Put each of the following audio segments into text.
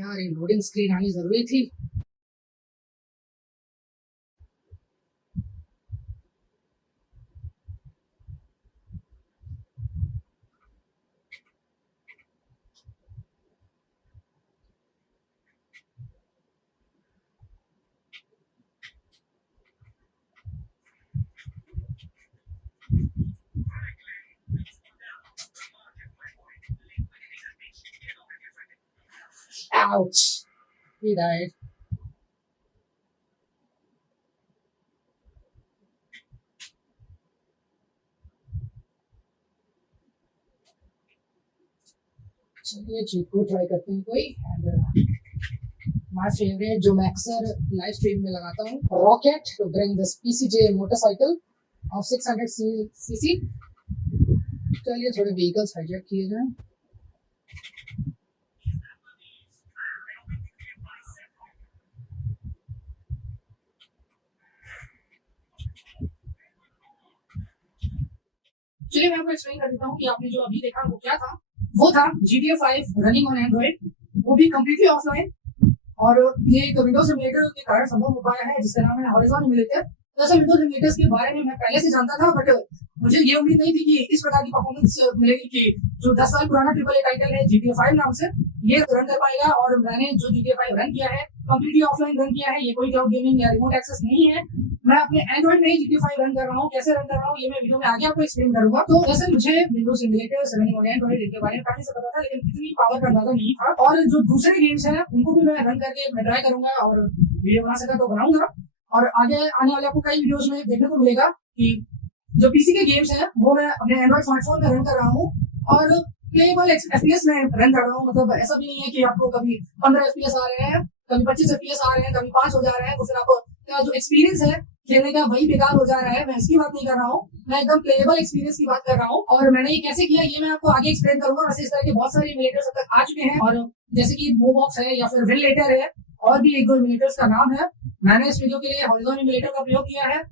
यार ये loading screen आनी जरूरी थी। Ouch. He died. चलिए चीट को ट्राई करते हैं कोई। माय फेवरेट जो मैं अक्सर लाइव स्ट्रीम में लगाता हूँ, rocket to bring this PCJ motorcycle of 600 cc। चलिए थोड़े व्हीकल्स हाईजैक किए जाएं। चलिए मैं आपको एक्सप्लेन कर देता हूँ कि आपने जो अभी देखा वो क्या था। वो था GTA 5 रनिंग ऑन एंड्रॉइड, वो भी कम्प्लीटली ऑफलाइन। और ये एक विंडोज एमुलेटर के कारण संभव हो पाया है जिसका नाम है हॉरिजॉन एमुलेटर। वैसे विंडोज एमुलेटर्स के बारे में मैं पहले से जानता था, बट मुझे ये उम्मीद नहीं थी कि इस प्रकार की परफॉर्मेंस मिलेगी कि जो 10 साल पुराना AAA टाइटल है GTA 5 नाम से, ये रन कर पाएगा। और मैंने जो GTA 5 रन किया है कम्प्लीटली ऑफलाइन रन किया है, ये कोई क्लाउड गेमिंग या रिमोट एक्सेस नहीं है। मैं अपने एंड्रॉइड में ही GTA 5 रन कर रहा हूँ। कैसे रन कर रहा हूँ ये मैं वीडियो में आगे आपको एक्सप्लेन करूंगा। तो वैसे मुझे Windows emulators running on Android के बारे में काफी से पता था, लेकिन इतनी पावर का अंदाजा नहीं था। और जो दूसरे गेम्स हैं उनको भी मैं रन करके मैं ट्राई करूंगा और वीडियो बना सका तो बनाऊंगा। और आगे आने वाले आपको कई वीडियोस में देखने को मिलेगा कि जो पीसी के गेम्स हैं वो मैं अपने एंड्रॉइड स्मार्टफोन में रन कर रहा हूँ और प्लेबल FPS में रन कर रहा हूँ। मतलब ऐसा भी नहीं है कि आपको कभी 15 FPS आ रहे हैं, कभी 25 FPS आ रहे हैं, कभी 5 हो जा रहे हैं, तो फिर आपको जो एक्सपीरियंस है खेलने का वही बेकार हो जा रहा है। मैं इसकी बात नहीं कर रहा हूँ, मैं एकदम प्लेबल एक्सपीरियंस की बात कर रहा हूँ। और मैंने ये कैसे किया ये मैं आपको आगे एक्सप्लेन करूंगा। वैसे इस तरह के बहुत सारे इमुलेटर्स अब तक आ चुके हैं, और जैसे कि मोबॉक्स है या फिर विनलेटर है, और भी एक दो इमुलेटर्स का नाम है। मैंने इस वीडियो के लिए हॉरिजॉन इमुलेटर का प्रयोग किया है,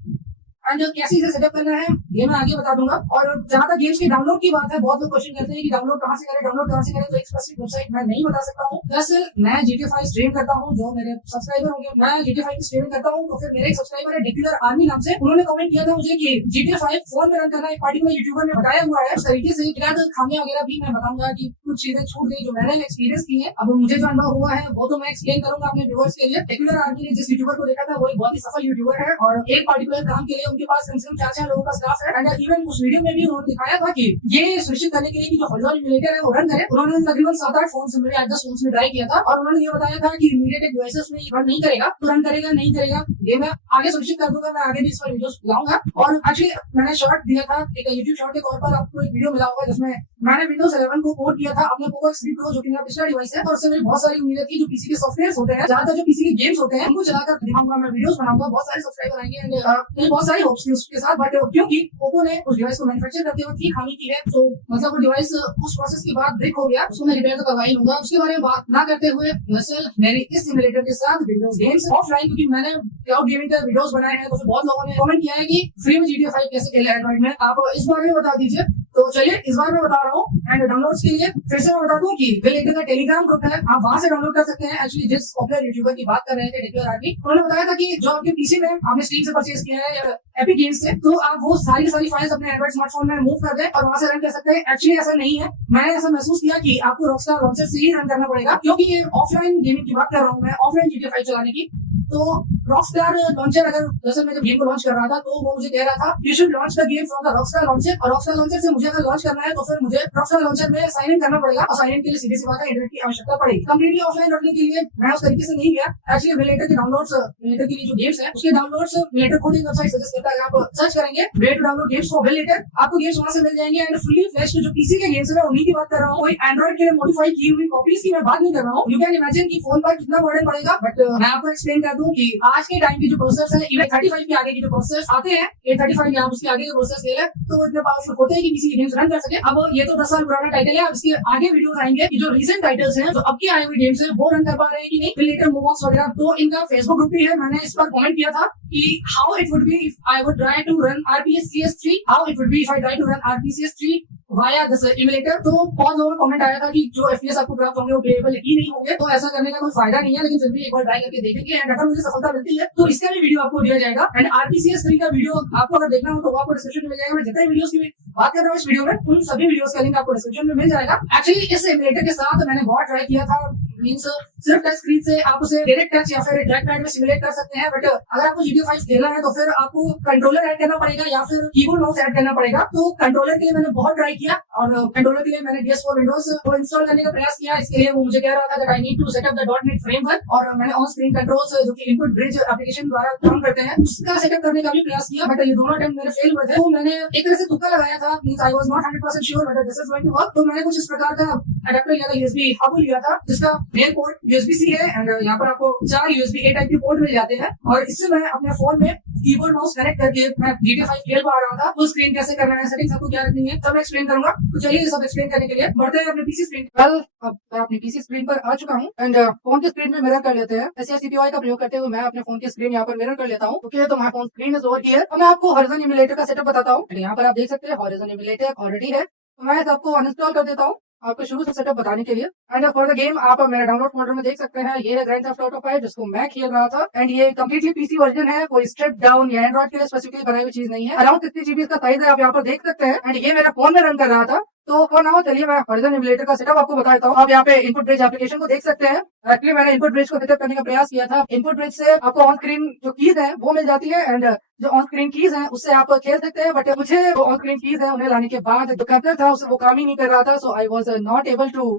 एंड कैसे इसे सेटअप करना है ये मैं आगे बता दूंगा। और जहां तक गेम्स के डाउनलोड की बात है, बहुत लोग क्वेश्चन करते हैं कि डाउनलोड कहां से करें, डाउनलोड कहां से करें। तो एक स्पेसिफिक वेबसाइट मैं नहीं बता सकता हूँ। दरअसल मैं GTA 5 स्ट्रीम करता हूँ, जो मेरे सब्सक्राइबर होंगे, मैं GTA 5 की स्ट्रीमिंग करता हूँ। तो फिर मेरे एक सब्सक्राइबर है डिक्यूलर आर्मी नाम से, उन्होंने कमेंट किया था मुझे कि GTA 5 फोन में रन करना एक पार्टिकुलर यूट्यूबर ने बताया हुआ है। उस तरीके से क्या खामियां वगैरह भी मैं बताऊंगा कि कुछ चीजें छूट गई जो मैंने एक्सपीरियंस की है। अब मुझे जो अनुभव हुआ है वो तो मैं एक्सप्लेन करूंगा अपने व्यूअर्स के लिए। डिक्यूलर आर्मी ने जिस यूट्यूबर को देखा था वो एक बहुत ही सफल यूट्यूबर है, और एक पार्टिकुलर काम के लिए उनके पास कम से कम 4 लोगों का स्टाफ है। एंड इवन उस वीडियो में भी उन्होंने दिखाया था कि ये सुनिश्चित करने के लिए कि जो हॉरिजॉन इमुलेटर है वो रन करे, उन्होंने तकरीबन 7-8 फोन से, मेरे 8-10 फोन में ट्राई किया था, और उन्होंने ये बताया था कि MediaTek डिवाइसेस में रन नहीं करेगा, तो रन करेगा नहीं करेगा ये मैं आगे सुनिश्चित कर दूंगा। मैं आगे भी इस पर वीडियोस लाऊंगा। और एक्चुअली मैंने शॉर्ट दिया था एक यूट्यूब शॉर्ट के तौर पर, आपको एक वीडियो मिला होगा जिसमें मैंने Windows 11 को कोड किया था अपने Poco X3 Pro, जो कि मेरा पिछला डिवाइस है। और उससे मेरी बहुत सारी उम्मीदें थी जो पीसी के सॉफ्टवेयर होते हैं, ज्यादातर जो पीसी के गेम्स होते हैं उनको चलाकर दिखाऊंगा, मैं वीडियोस बनाऊंगा, बहुत सारे सब्सक्राइबर आएंगे एंड मेरी बहुत सारी होप्स थी उसके साथ। बट क्योंकि Poco ने उस डिवाइस को मैन्युफैक्चर करते वक्त ही खामी की है, तो मतलब वो डिवाइस उस प्रोसेस के बाद ब्रेक हो गया, उसको मैं रिपेयर तो करवा ही लूंगा। उसके बारे में बात ना करते हुए दरअसल मेरी इस सिमुलेटर के साथ विंडोज गेम्स ऑफलाइन, क्योंकि मैंने क्लाउड गेमिंग का वीडियोस बनाए हैं, तो फिर बहुत लोगों ने कमेंट किया है कि फ्री में GTA 5 कैसे खेले एंड्रॉइड में, आप इस बारे में बता दीजिए। तो चलिए इस बार मैं बता रहा हूँ। एंड डाउनलोड्स के लिए फिर से मैं बता दूं कि विनलेटर का टेलीग्राम ग्रुप है, आप वहां से डाउनलोड कर सकते हैं। एक्चुअली जिस पॉपुलर यूट्यूबर की बात कर रहे थे डिक्यूलर आर्मी, उन्होंने बताया था कि जो आपके पीसी में आपने स्टीम से परचेज किया है या एपिक गेम्स से, तो आप वो सारी फाइल्स अपने एंड्रॉइड स्मार्टफोन में मूव कर दें और वहां से रन कर सकते हैं। एक्चुअली ऐसा नहीं है, मैंने ऐसा महसूस किया कि आपको रॉकस्टार लॉन्चर से ही रन करना पड़ेगा, क्योंकि ये ऑफलाइन गेमिंग की बात कर रहा हूँ मैं, ऑफलाइन GTA 5 चलाने की। तो रॉकस्टार लॉन्चर, अगर दरअसल मैं जब गेम को लॉन्च कर रहा था तो वो मुझे कह रहा था you should launch the game from the Rockstar launcher, और रॉकस्टार लॉन्चर से मुझे अगर लॉन्च करना है तो फिर मुझे रॉकस्टार लॉन्चर में साइन इन करना पड़ेगा, और साइन इन के लिए सीधे सी बात है इंटरनेट की आवश्यकता पड़ेगी। कंप्लीटली ऑफलाइन रखने के लिए मैं उस तरीके से नहीं गया। एक्चुअली विनलेटर के डाउनलोड्स, विनलेटर की जो गेम्स है उसके डाउनलोड्स विनलेटर खुद ही वेबसाइट सजेस्ट करता है। आप सर्च करेंगे way to download games for Winlator, आपको गेम्स वहां से मिल जाएंगे। एंड फुली फ्लैश्ड जो पीसी के गेम्स है मैं उन्हीं की बात कर रहा हूँ, कोई एंड्रॉइड के लिए मॉडिफाई की हुई कॉपीज की मैं बात नहीं कर रहा हूँ। यू कैन इमेजिन कि फोन पर कितना बर्डन पड़ेगा। बट मैं आपको एक्सप्लेन कर दूं कि आज के टाइम की जो प्रोसेसर है, इवन 35 के आगे की जो प्रोसेसर आते हैं, 835 या उसके आगे के प्रोसेसर ले ले, तो इतने पावरफुल होते हैं कि किसी गेम्स रन कर सके। अब ये तो 10 साल पुराना टाइटल है, अब इसके आगे वीडियोस आएंगे कि जो रीसेंट टाइटल्स हैं, जो अब के आए हुए गेम्स हैं वो रन कर पा रहे हैं कि नहीं, लेटर मोबॉक्स वगैरह। तो इनका फेसबुक ग्रुप भी है, मैंने इस पर कमेंट किया था कि how it would be if I would try to run RPCS3, how it would be if I try to run RPCS3 via this emulator. तो बहुत लोगों का कमेंट आया था कि जो एफपीएस आपको ग्राफ होंगे वो प्लेएबल ही नहीं होंगे, तो ऐसा करने का कोई फायदा नहीं है, लेकिन फिर भी एक बार ट्राई करके देखेंगे एंड अगर मुझे सफलता मिलती है तो इसका भी वीडियो आपको दिया जाएगा। एंड आरपीसीएस 3 का वीडियो आपको अगर देखना हो तो वो आपको डिस्क्रिप्शन में मिल जाएगा। मैं जितने वीडियोस की बात कर रहा हूँ इस वीडियो में उन सभी वीडियोस का लिंक आपको डिस्क्रिप्शन में मिल जाएगा। एक्चुअली इस इमुलेटर के साथ मैंने बहुत ट्राई किया था, मींस सिर्फ टच स्क्रीन से आप उसे डायरेक्ट टच या फिर ट्रैक पैड में सिमुलेट कर सकते हैं, बट अगर आपको GTA 5 खेलना है तो फिर आपको कंट्रोलर ऐड करना पड़ेगा या फिर कीबोर्ड माउस ऐड करना पड़ेगा। तो कंट्रोलर के लिए मैंने बहुत ट्राई किया और कंट्रोलर के लिए मैंने PS4 विंडोज को इंस्टॉल करने का प्रयास किया। इसके लिए वो मुझे कह रहा था that I need to set up the .NET framework, और मैंने ऑन स्क्रीन कंट्रोल्स जो कि इनपुट ब्रिज एप्लीकेशन द्वारा काम करते हैं उसका सेटअप करने का भी प्रयास किया, बट ये दोनों अटेम्प्ट मेरे फेल हुए थे। तो मैंने एक तरह से तुक्का लगाया था, means I was not 100% sure whether this is going to work. तो मैंने कुछ इस प्रकार का अडेप्टर लिया था, USB हब लिया था जिसका मेन पोर्ट USB-C है एंड यहाँ पर आपको 4 USB-A टाइप के पोर्ट मिल जाते हैं, और इससे मैं अपने फोन में कीबोर्ड माउस कनेक्ट करके मैं GTA 5 खेल पा रहा था। फुल स्क्रीन कैसे करना है, सेटिंग्स आपको क्या रखनी है, सब एक्सप्लेन करूंगा। तो चलिए सब एक्सप्लेन करने के लिए बढ़ते हैं अपने पीसी स्क्रीन। वेल, अब मैं अपनी पीसी स्क्रीन पर आ चुका हूँ एंड फोन की स्क्रीन में मिरर कर लेते हैं। SCPI का प्रयोग करते हुए मैं अपने फोन की स्क्रीन यहाँ पर मिरर कर लेता हूँ। ओके, तो my phone screen is over here. अब मैं आपको हॉरिजॉन इमुलेटर का सेटअप बताता हूँ। यहाँ पर आप देख सकते हैं हॉरिजॉन इमुलेटर ऑलरेडी है, तो मैं आपको अनइंस्टॉल कर देता हूँ आपको शुरू से सेटअप बताने के लिए। एंड फॉर द गेम आप मेरे डाउनलोड फोल्डर में देख सकते हैं, ये है ग्रैंड थेफ्ट ऑटो 5 जिसको मैं खेल रहा था एंड ये कंप्लीटली पीसी वर्जन है, कोई स्ट्रिप डाउन या एंड्रॉइड के लिए स्पेसिफिकली बनाई हुई चीज नहीं है। अराउंड 60 जीबी का साइज है, आप यहाँ पर देख सकते हैं एंड ये मेरा फोन में रन कर रहा था। तो फॉर नाउ चलिए मैं हॉरिजॉन इमुलेटर का सेटअप आपको बता देता हूँ। आप यहाँ पे इनपुट ब्रिज एप्लीकेशन को देख सकते हैं। एक्चुअली मैंने इनपुट ब्रिज को सेटअप करने का प्रयास किया था। इनपुट ब्रिज से आपको ऑन स्क्रीन जो कीज है वो मिल जाती है एंड जो ऑन स्क्रीन कीज है उससे आप खेल सकते हैं, बट मुझे जो ऑन स्क्रीन कीज है उन्हें लाने के बाद जो कर्सर था वो काम ही नहीं कर रहा था। So I was not able to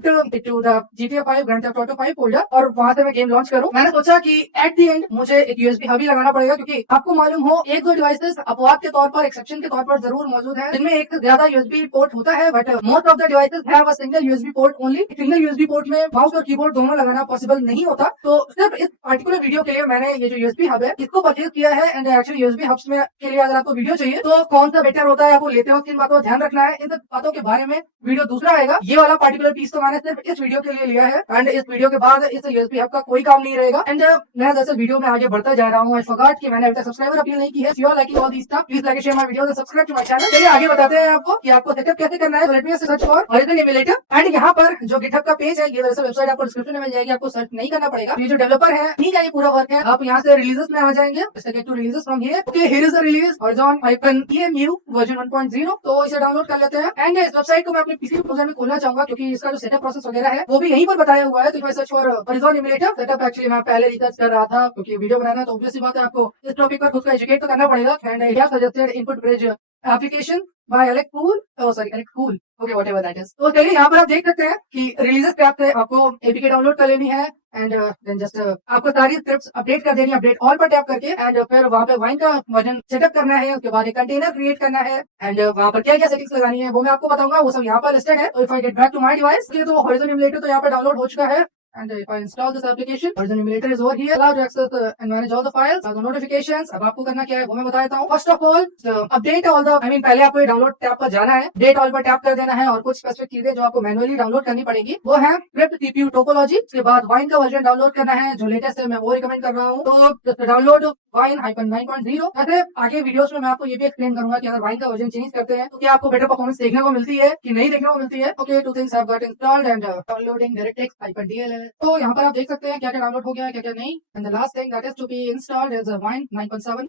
the GTA 5 grand theft auto 5 folder और वहां से मैं गेम लॉन्च करूं। मैंने सोचा कि एट द एंड मुझे एक USB हब ही लगाना पड़ेगा, क्योंकि आपको मालूम हो एक दो डिवाइसेस अपवाद के तौर पर, एक्सेप्शन के तौर पर जरूर मौजूद है जिनमें एक ज्यादा USB पोर्ट होता है, but most of the devices have a single USB port only. Single USB port में माउस और कीबोर्ड दोनों लगाना पॉसिबल नहीं होता। तो सिर्फ इस पर्टिकुलर वीडियो के लिए मैंने ये जो USB हब है इसको परचेज किया है एंड एक्चुअली USB हब्स में के लिए अगर आपको वीडियो चाहिए तो कौन सा बेटर होता है, आपको लेते वक्त किन बातों का ध्यान रखना है, इन सब बातों के बारे में वीडियो दूसरा आएगा। ये वाला पर्टिकुलर पीस तो मैंने सिर्फ इस वीडियो के लिए लिया है एंड इस वीडियो के बाद इस USB हब का कोई काम नहीं रहेगा। एंड मैं जैसे वीडियो में आगे बढ़ता जा रहा हूँ, आई फॉरगॉट कि मैंने अभी तक सब्सक्राइबर अपील नहीं की है। You are liking all this stuff, please like share my videos and subscribe to my channel. चलिए आगे बताते हैं आपको कि आपको सेटअप कैसे करना है। Let me search for horizon emulator and यहाँ पर जो गिटहब का पेज है ये वैसे वेबसाइट आपको डिस्क्रिप्शन में मिल जाएगी, आपको सर्च नहीं करना पड़ेगा। ये जो डेवलपर है ठीक है, ये पूरा वर्क है। आप यहाँ से रिलीजेस में आ जाएंगे, get to releases from here. Okay, here is the release Horizon version 1.0। तो इसे डाउनलोड कर लेते हैं एंड इस वेबसाइट को मैं अपने पीसी ब्राउजर में खोलना चाहूंगा क्योंकि इसका जो सेटअप प्रोसेस वगैरह है वो भी यहीं पर बताया हुआ है। तो मैं search for horizon emulator setup, actually मैं पहले रिसर्च कर रहा था क्योंकि वीडियो बनाना है तो ऑब्वियसली बात है आपको इस टॉपिक पर खुद को एजुकेट तो करना पड़ेगा। And here suggested input bridge application by Alex cool, okay whatever that is. तो चलिए यहाँ पर आप देख सकते हैं कि रिलीजेस टैब से आपको एपीके डाउनलोड कर लेनी है एंड देन जस्ट आपको सारी स्क्रिप्ट्स अपडेट कर देनी है, अपडेट ऑल पर टैप करके एंड फिर वहाँ पे वाइन का वर्जन सेटअप करना है। उसके बाद एक कंटेनर क्रिएट करना है एंड वहाँ पर क्या क्या सेटिंग्स लगानी है वो मैं आपको बताऊंगा, वो सब यहाँ पर लिस्टेड है। तो if I get back to my device, तो हॉरिजॉन इमुलेटर तो यहाँ पर डाउनलोड हो चुका है and if I install this application, Horizen Emulator is over here, allow to access and manage all the files, the notifications। अब आपको करना क्या है वो मैं बता देता हूँ। First of all update all the पहले आपको डाउनलोड टैब पर जाना है, अपडेट ऑल पर टैप कर देना है और कुछ स्पेसिफिक चीजें जो आपको मैनुअली डाउनलोड करनी पड़ेगी वो है स्क्रिप्ट CPU टोपोलॉजी। उसके बाद वाइन का वर्जन डाउनलोड करना है जो लेटेस्ट है, मैं वो रिकमेंड कर रहा हूँ। तो डाउनलोड वाइन -9.0। ऐसे आगे वीडियोस में मैं आपको ये भी एक्सप्लेन करूंगा कि अगर वाइन का वर्जन चेंज करते हैं तो क्या आपको बेटर परफॉर्मेंस देखने को मिलती है कि नहीं देखने को मिलती है। Okay, two things have got installed and downloading DirectX -DLL। तो यहाँ पर आप देख सकते हैं क्या क्या डाउनलोड हो गया है क्या क्या नहीं। And the last thing that is to be installed is wine 9.7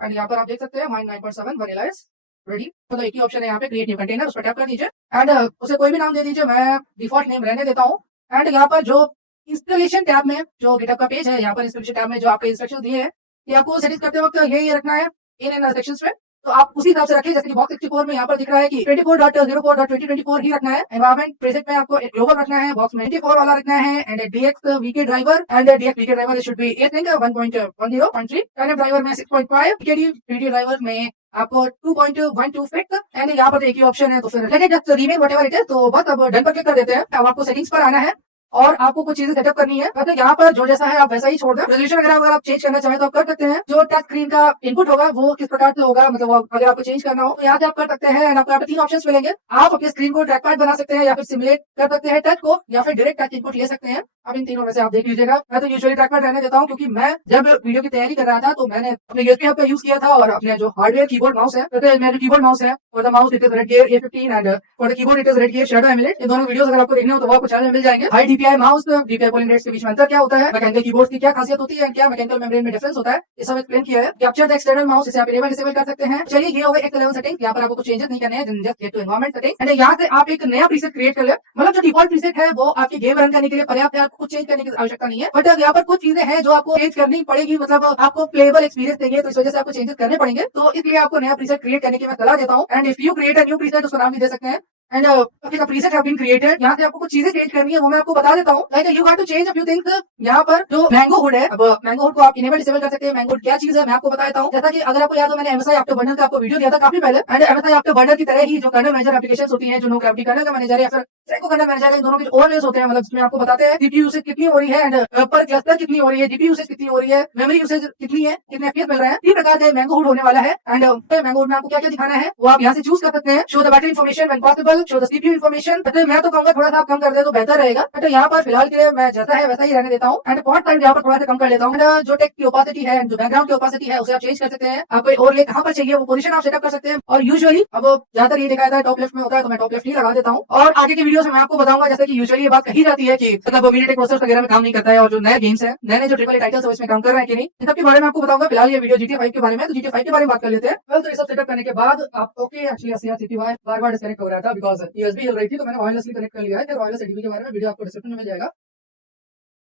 and यहाँ पर आप देख सकते हैं वाइन 9.7 वनीला इज रेडी। तो एक ही ऑप्शन है यहाँ पे क्रिएट न्यू कंटेनर, उस पर टैप कर दीजिए एंड उसे कोई भी नाम दे दीजिए, मैं डिफॉल्ट नेम रहने देता हूँ। एंड यहाँ पर जो इंस्टॉलेशन टैब में जो गिटहब का पेज है, यहाँ पर इंस्टॉलेशन टैब में जो आपके इंस्ट्रक्शन दिए हैं ये आपको सेटिंग करते वक्त यही रखना है इन सेक्शंस में। तो आप उसी हिसाब से रखें, जैसे कि बॉक्स 64 में यहाँ पर दिख रहा है कि 24.04.2024 ही रखना है। एनवायरमेंट प्रीसेट में आपको एक ग्लोबल रखना है, बॉक्स में 94 वाला रखना है and DX VK driver and DX VK driver should be 1.10.3 Kinect driver में 6.5 वीडियो ड्राइवर में आपको 2.12 फिट एंड यहाँ पर एक ही ऑप्शन है। तो फिर let it just remake whatever it is. तो बस अब डन पर क्लिक कर देते हैं। अब आपको सेटिंग्स पर आना है और आपको कुछ चीजें सेटअप करनी है, मतलब यहाँ पर जो जैसा है आप वैसा ही छोड़ दें। रेजोल्यूशन अगर आप चेंज करना चाहें तो आप कर सकते हैं। जो टच स्क्रीन का इनपुट होगा वो किस प्रकार से होगा, मतलब अगर आपको चेंज करना हो तो यहाँ से आप कर सकते हैं। एंड आपको यहाँ पे 3 ऑप्शंस मिलेंगे। आप अपनी स्क्रीन को ट्रैक पैड बना सकते हैं, या फिर सिमुलेट कर सकते हैं टच को, या फिर डायरेक्ट टच इनपुट ले सकते हैं। अब इन तीनों में से आप देख लीजिएगा। मैं तो यूजुअली ट्रैक पैड रहने देता हूँ, क्योंकि मैं जब वीडियो की तैयारी कर रहा था तो मैंने अपने यूएसबी हब का यूज किया था, और अपने जो हार्डवेयर कीबोर्ड माउस है, मेरा जो कीबोर्ड माउस है for the mouse it is Redgear A15 and for the keyboard it is Redgear shadow amulet. इन दोनों वीडियोस अगर आपको देखने हो तो वो आपको चैनल में मिल जाएंगे। High DPI mouse, DPI polling rates के बीच में अंतर क्या होता है, मैकेनिकल कीबोर्ड की क्या खासियत होती है, क्या मैकेनिकल मेम्ब्रेन में डिफरेंस होता है, ये सब एक्सप्लेन किया है। कैप्चर द एक्सटर्नल माउस, इसे आप इनेबल डिसेबल कर सकते हैं। चलिए ये हो गए एक लेवल सेटिंग। यहाँ पर आपको कुछ चेंजेस नहीं करने हैं, just get to environment setting. And यहाँ से आप एक नया प्रीसेट क्रिएट कर ले, मतलब जो डिफॉल्ट प्रीसेट है वो आपके गेम रन करने के लिए पर्याप्त है, आपको कुछ चेंज करने की आवश्यकता नहीं है। बट यहाँ पर कुछ चीजें हैं जो आपको चेंज करनी पड़ेगी, मतलब आपको प्लेबल एक्सपीरियंस चाहिए, तो इस वजह से आपको चेंजेस करने पड़ेंगे। तो इसलिए आपको नया प्रीसेट क्रिएट करने की मैं सलाह देता हूँ। And if you create a new preset, उसका नाम भी दे सकते हैं। And preset have been created. यहाँ से आपको कुछ चीजें चेंज करनी है, वो मैं आपको बता देता हूँ। Like you have to change a few things. यहाँ पर जो मैंगो हुड है, अब मैंगो हुड को आप इनेबल डिसेबल कर सकते हैं। मैंगो हुड क्या चीज है मैं आपको बताता हूँ। जैसा कि अगर आपको याद हो, मैंने एमएसआई आफ्टर बर्नर का आपको वीडियो दिया था काफी पहले। एंड एमएसआई आफ्टर बर्नर की तरह ही जो कर्नल मैनेजर एप्लीकेशंस होती हैं, जो नो ग्रेविटी कर्नल का मैनेजर या फिर साइको कर्नल मैनेजर है, इन दोनों के ओवरलेस होते हैं, मतलब जिसमें आपको बताते हैं सीपीयू यूसेज कितनी हो रही है, एंड पर क्लस्टर कितनी हो रही है, जीपीयू यूसेज कितनी हो रही है, मेमोरी यूसेज कितनी है, कितने एफपीएस मिल रहे हैं। 3 प्रकार के मैंगो हुड होने वाला है। एंड मैंगो हुड में आपको क्या क्या दिखाना है वो आप यहाँ से चूज कर सकते हैं। Show the battery information when possible, show the CPU information. मैं तो कहूंगा थोड़ा सा आप कम कर दे तो बेहतर रहेगा, बट यहाँ पर फिलहाल के लिए मैं जैसा है वैसा ही रहने देता हूँ। एंड फॉन्ट साइज यहाँ पर थोड़ा सा कम कर लेता हूँ। जो टेक्स्ट की ओपेसिटी है, जो बैकग्राउंड की ओपेसिटी है, उसे आप चेंज कर सकते हैं। आपको ओवरले कहाँ पर चाहिए वो पोजीशन आप सेटअप कर सकते हैं। और यूजुअली अब ज्यादातर ये दिखाया था टॉप लेफ्ट में होता है, तो मैं टॉप लेफ्ट ही लगा देता हूँ। और आगे की वीडियो में मैं आपको बताऊंगा, जैसे कि यूजुअली ये बात कही जाती है कि मतलब मीडियाटेक प्रोसेसर वगैरह में काम नहीं करता है, और जो नए गेम्स है, नए जो ट्रिपल ए टाइटल्स है इसमें काम कर रहे हैं कि नहीं, इन सब के बारे में आपको बताऊंगा। फिलहाल ये वीडियो GTA 5 के बारे में, तो GTA 5 के बारे में बात कर लेते हैं। वेल, तो ये सब सेटअप करने के बाद आप ओके, एक्चुअली CPY बार डिस्कनेक्ट हो रहा था बिकॉज यूएसबी हिल रही थी, तो मैंने वायरलेसली कनेक्ट कर लिया है। फिर वायरलेस एडीबी के बारे में वीडियो आपको डिस्क्रिप्शन में मिल जाएगा।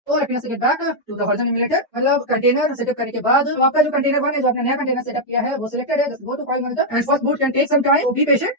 और अपना setup back to the version emulator, मतलब कंटेनर सेटअप करने के बाद आपका जो कंटेनर 1 है, जो आपने नया कंटेनर सेटअप किया है वो सिलेक्टेड है। Just go to file manager and first boot can take some time, be patient.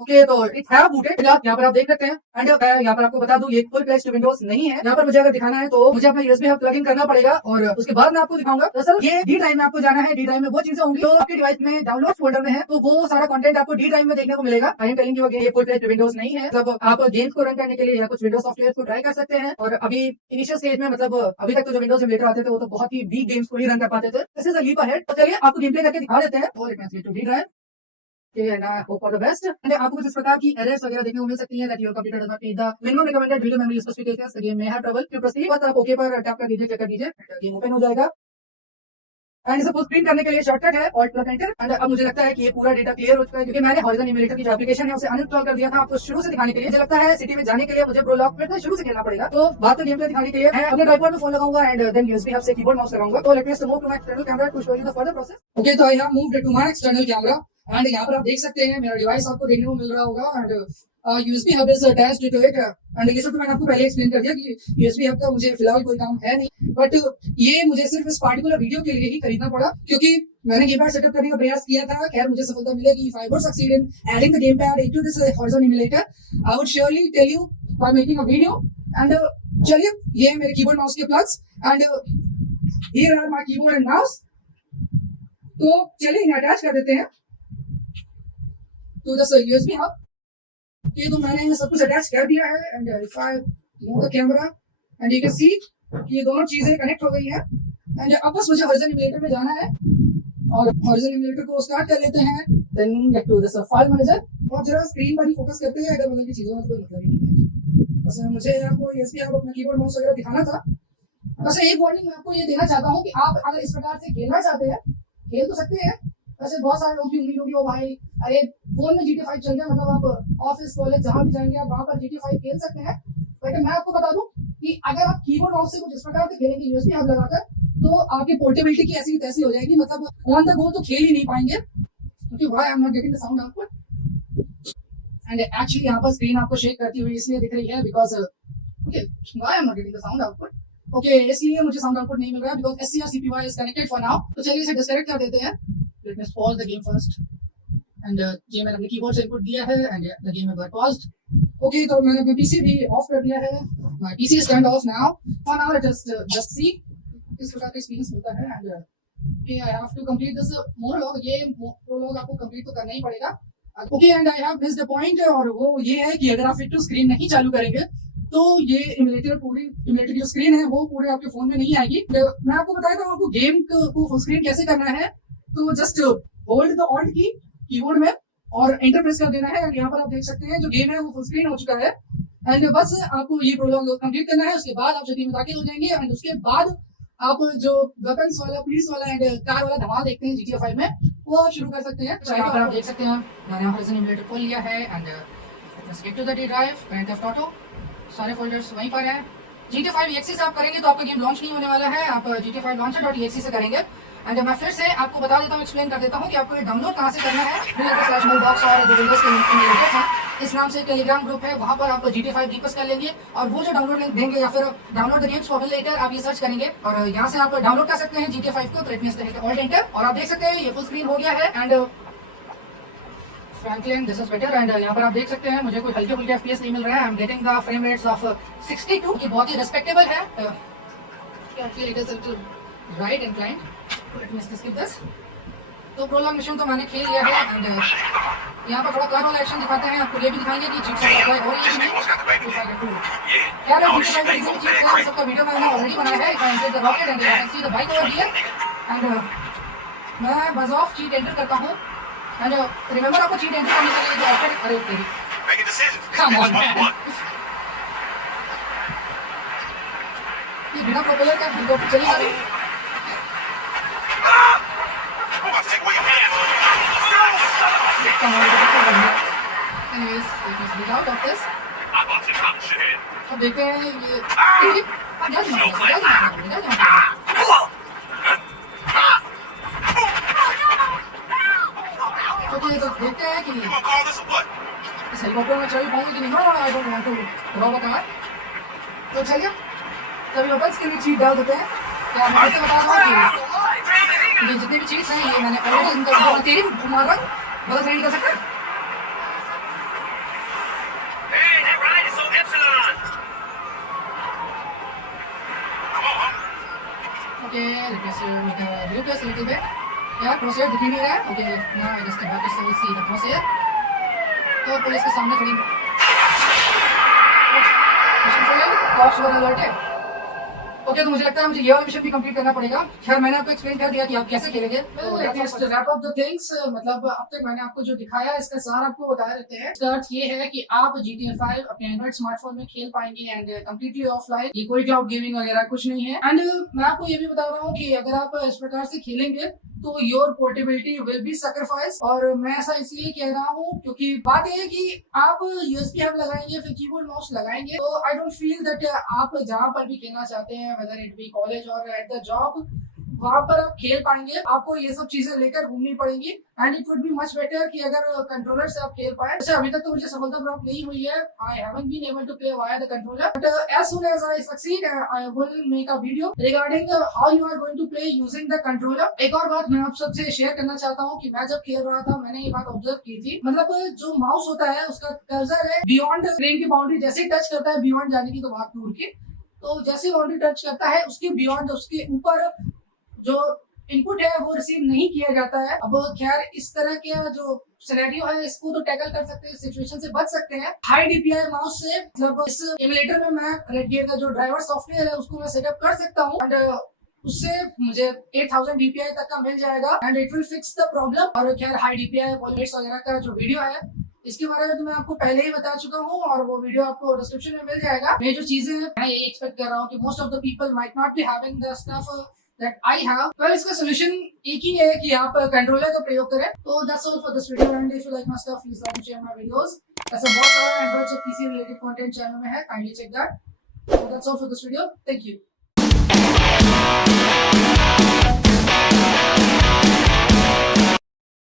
Okay, तो इट हैव बूटेड, यहाँ पर आप देख सकते हैं। एंड यहाँ पर आपको बता दूं ये फुल फ्लेज्ड विंडोज नहीं है। यहाँ पर मुझे अगर दिखाना है तो मुझे अपना यूएसबी हब प्लग इन करना पड़ेगा, और उसके बाद मैं आपको दिखाऊंगा। दरअसल ये डी ड्राइव में आपको जाना है। डी ड्राइव में वो चीजें होंगी जो आपके डिवाइस में डाउनलोड फोल्डर में है, तो वो सारा कंटेंट आपको डी ड्राइव में देखने को मिलेगा। I am telling you again, ये फुल फ्लेज्ड विंडोज नहीं है। मतलब आप गेम्स को रन करने के लिए या कुछ विंडोज सॉफ्टवेयर को ट्राई कर सकते हैं। और अभी इनिशियल स्टेज में, मतलब अभी तक तो जो विंडोज एमुलेटर आते थे वो तो बहुत ही वीक गेम्स को ही रन कर पाते थे। This is a leap ahead. तो चलिए आपको गेम प्ले करके दिखा देते हैं। और it to D drive and I hope for the best. And आपको कुछ इस प्रकार की एरर्स वगैरह देखने को मिल सकती है that your computer does not meet the minimum recommended video memory specifications. The game may have trouble to proceed, बस आप ओके पर टैप कर दीजिए, चेक कर दीजिए, गेम ओपन हो जाएगा। एंड इसे फुल स्क्रीन करने के लिए शॉर्टकट है ऑल्ट प्लस एंटर। एंड अब मुझे लगता है कि ये पूरा डेटा क्लियर हो चुका है, क्योंकि मैंने हॉरिजॉन इमुलेटर की जो एप्लीकेशन है उसे अनइंस्टॉल कर दिया था आपको शुरू से दिखाने के लिए। मुझे लगता है सिटी में जाने के लिए मुझे प्रोलॉग फिर से शुरू से खेलना पड़ेगा। तो बात तो गेम प्ले दिखाने के लिए मैं अपने ट्राइपॉड में फोन लगाऊंगा एंड देन यूएसबी हब से कीबोर्ड माउस लगाऊंगा। तो let me move to my external camera to show you the further process. Okay, तो I have moved to my external camera and यहाँ पर आप देख सकते हैं मेरा डिवाइस आपको देखने को मिल रहा होगा। And USB hub is attached to it. And ये सब तो मैंने आपको पहले एक्सप्लेन कर दिया कि यूएसबी हब का मुझे फिलहाल कोई काम है नहीं, बट ये मुझे सिर्फ इस पार्टिकुलर वीडियो के लिए ही खरीदना पड़ा, क्योंकि मैंने गेम पैड सेटअप करने का प्रयास किया था। खैर मुझे सफलता मिलेगी। If I would succeed in adding the game pad into this horizon emulator, I would surely tell you by making a video. And चलिए, ये मेरे कीबोर्ड माउस के plugs and here are my keyboard and mouse. तो चलिए इन्हें attach कर देते हैं to this USB hub. ये तो मैंने सब कुछ अटैच कर दिया है। And if I move the camera and you can see कि ये दोनों चीजें कनेक्ट हो गई हैं। एंड अब बस मुझे हॉरिजॉन इमुलेटर में जाना है और हॉरिजॉन इमुलेटर को स्टार्ट कर लेते हैं। Then get to this file manager और जरा स्क्रीन पर ही फोकस करते हैं, अगर मतलब की चीजों में कोई मतलब ही नहीं है। बस मुझे आपको USB हब अपना कीबोर्ड माउस वगैरह दिखाना था। बस एक वार्निंग मैं आपको ये देना चाहता हूँ कि आप अगर इस प्रकार से खेलना चाहते हैं, खेल तो सकते हैं। वैसे बहुत सारे लोग की उम्मीद होगी ओ भाई अरे फोन में GTA 5 चल रहा है, मतलब आप ऑफिस कॉलेज जहां भी जाएंगे आप वहां पर GTA 5 खेल सकते हैं। लेकिन मैं आपको बता दूं कि अगर आप कीबोर्ड माउस से कुछ इस प्रकार से खेलेंगे USB हब लगाकर, तो आपकी पोर्टेबिलिटी की ऐसी तैसी हो जाएगी, मतलब ऑन द गो तो खेल ही नहीं पाएंगे, क्योंकि why I am not getting the sound output. And actually यहाँ पर स्क्रीन आपको शेक करती हुई इसलिए दिख रही है because okay why I am not getting the sound output. Okay, इसलिए मुझे साउंड आउटपुट नहीं मिल रहा है because SCR CPY is connected for now. तो चलिए इसे डिस्कनेक्ट कर देते हैं। Let me pause the game first. And ये मैंने अपने कीबोर्ड से इनपुट दिया है and the game has paused. Okay, तो मैंने अपना पीसी भी ऑफ कर दिया है। My PC is turned off now. For now, just see किस प्रकार का एक्सपीरियंस मिलता है। And okay, I have to complete this monologue. ये प्रोलॉग आपको कंप्लीट तो करना ही पड़ेगा। Okay, and I have missed the point और वो ये है कि अगर आप फिट टू स्क्रीन नहीं चालू करेंगे तो ये इमुलेटर की जो स्क्रीन है वो पूरे आपके फोन में नहीं आएगी। मैं आपको बताया था आपको गेम को फुल स्क्रीन कैसे करना है। तो जस्ट होल्ड द ऑल्ट की कीबोर्ड में और एंटर प्रेस कर देना है। यहाँ पर आप देख सकते हैं जो गेम है वो फुल स्क्रीन हो चुका है एंड बस आपको ये प्रोलॉग कंप्लीट करना है। उसके बाद आप सिटी में दाखिल हो जाएंगे एंड उसके बाद आप जो वेपन्स वाला, पुलिस वाला एंड कार वाला धमाल देखते हैं GTA 5 में, वो आप शुरू कर सकते हैं। यहाँ पर आप देख सकते हैं मैंने हॉरिजॉन इमुलेटर खोल लिया है and skip to the D drive, grand theft auto, सारे फोल्डर्स वहीं पर हैं। GTA 5 EXE से आप करेंगे तो आपका गेम लॉन्च नहीं होने वाला है। आप GTA 5 launcher.exe से करेंगे एंड मैं फिर से आपको बता देता हूँ, एक्सप्लेन कर देता हूँ कि आपको ये डाउनलोड कहाँ से करना है। /mailbox और जो विंडोज के इमुलेटर्स हैं, इस नाम से टेलीग्राम ग्रुप है, वहाँ पर आप GTA 5 रिक्वेस्ट कर लेंगे और वो जो डाउनलोड लिंक देंगे या फिर download the games for later आप ये सर्च करेंगे और यहाँ से आप डाउनलोड कर सकते हैं GTA 5 को। लेट मी ऑल्ट एंटर और आप देख सकते हैं ये फुल स्क्रीन हो गया है and Franklin this is better and यहाँ पर आप देख सकते हैं मुझे कोई हल्के फुल्के FPS नहीं मिल रहा है। I am getting the frame rates of 62 ये बहुत ही रिस्पेक्टेबल है। Right inclined, let me skip this. तो प्रोलॉग मिशन तो मैंने खेल लिया है एंड यहाँ पर थोड़ा कार वाला एक्शन दिखाते हैं। आपको ये भी दिखाएंगे कि चीट्स अप्लाई हो रही है कि नहीं। यार GTA 5 में चीट्स है, सबका वीडियो मैंने ऑलरेडी बनाया है। If I enter the rocket and you can see the bike over here and मैं बज ऑफ चीट एंटर करता हूँ एंड रिमेंबर आपको चीट एंटर करने के लिए जो ऑप्शन, अरे तेरी कम ऑन मैन, ये बिना प्रोपेलर का हेलीकॉप्टर चली जा रही है। Anyways, let us get out of this. अब देखते हैं ये तो देखते हैं कि इस हेलीकॉप्टर में चल पाऊंगी कि नहीं। No I don't want to drop a car. तो चलिए सभी वेपन्स के लिए चीट डाल देते हैं। क्या मैं ऐसे बता रहा हूँ कि ये जितनी भी चीट्स हैं ये मैंने ऑलरेडी इनका तेरी घुमा रहा हूँ, बस रेडी कर सकते हैं। Okay, let me see, make a request a little bit. Yeah, crosshair दिख नहीं रहा है। Okay, now I just have to see the crosshair. तो पुलिस के सामने खड़ी मिशन फेल्ड, कॉप्स वर अलर्टेड। ओके, तो मुझे लगता है मुझे ये वाला मिशन भी कंप्लीट करना पड़ेगा। खैर मैंने आपको एक्सप्लेन कर दिया कि आप कैसे खेलेंगे। रैप अप द थिंग्स, मतलब अब तक मैंने आपको जो दिखाया इसका सार आपको बता देते हैं। स्टार्ट ये है कि आप GTA 5 अपने एंड्रॉइड स्मार्टफोन में खेल पाएंगे एंड कंप्लीटली ऑफलाइन, ये कोई क्लाउड गेमिंग वगैरह कुछ नहीं है। एंड मैं आपको ये भी बता रहा हूँ कि अगर आप इस प्रकार से खेलेंगे तो your portability will be sacrifice. और मैं ऐसा इसलिए कह रहा हूँ क्योंकि बात यह है कि आप USB हब लगाएंगे फिर कीबोर्ड माउस लगाएंगे तो आई डोंट फील दैट आप जहाँ पर भी खेलना चाहते हैं, वेदर इट बी कॉलेज और एट द जॉब, वहां पर आप खेल पाएंगे। आपको ये सब चीजें लेकर घूमनी पड़ेंगी and it would be much better कि अगर कंट्रोलर से आप खेल पाए। अच्छा, अभी तक तो मुझे सफलता प्राप्त नहीं हुई है। I haven't been able to play via the controller, but as soon as I succeed I will make a video regarding how you are going to play using the controller. एक और बात मैं आप सबसे शेयर करना चाहता हूँ कि मैं जब खेल रहा था मैंने ये बात ऑब्जर्व की थी, मतलब जो माउस होता है उसका कर्सर है बियॉन्ड स्क्रीन की बाउंड्री, जैसे टच करता है बियॉन्ड जाने की तो बात दूर की, तो जैसे बाउंड्री टच करता है उसके बियॉन्ड, उसके ऊपर जो इनपुट है वो रिसीव नहीं किया जाता है। अब खैर इस तरह का जो सिनेरियो है इसको तो टैकल कर सकते हैं, सिचुएशन से बच सकते हैं हाई DPI माउस से। मतलब इस एमुलेटर में मैं रेडगियर का जो ड्राइवर सॉफ्टवेयर है उसको मैं सेटअप कर सकता हूँ एंड उससे मुझे 8000 DPI तक का मिल जाएगा and it will fix the problem. और खैर हाई DPI वॉल्यूमेट्स वगैरह का जो वीडियो है इसके बारे में तो मैं आपको पहले ही बता चुका हूँ और वो वीडियो आपको डिस्क्रिप्शन में मिल जाएगा। ये जो चीजें हैं मैं यही एक्सपेक्ट कर रहा हूँ कि most of the people might not be having the stuff that I have. Well, इसका solution एक ही है कि आप कंट्रोलर का प्रयोग करें। तो that's all for this video and if you like my stuff, please like and share my videos. ऐसा बहुत सारा Android से PC related content चैनल में है, kindly check that. So that's all for this video. Thank you.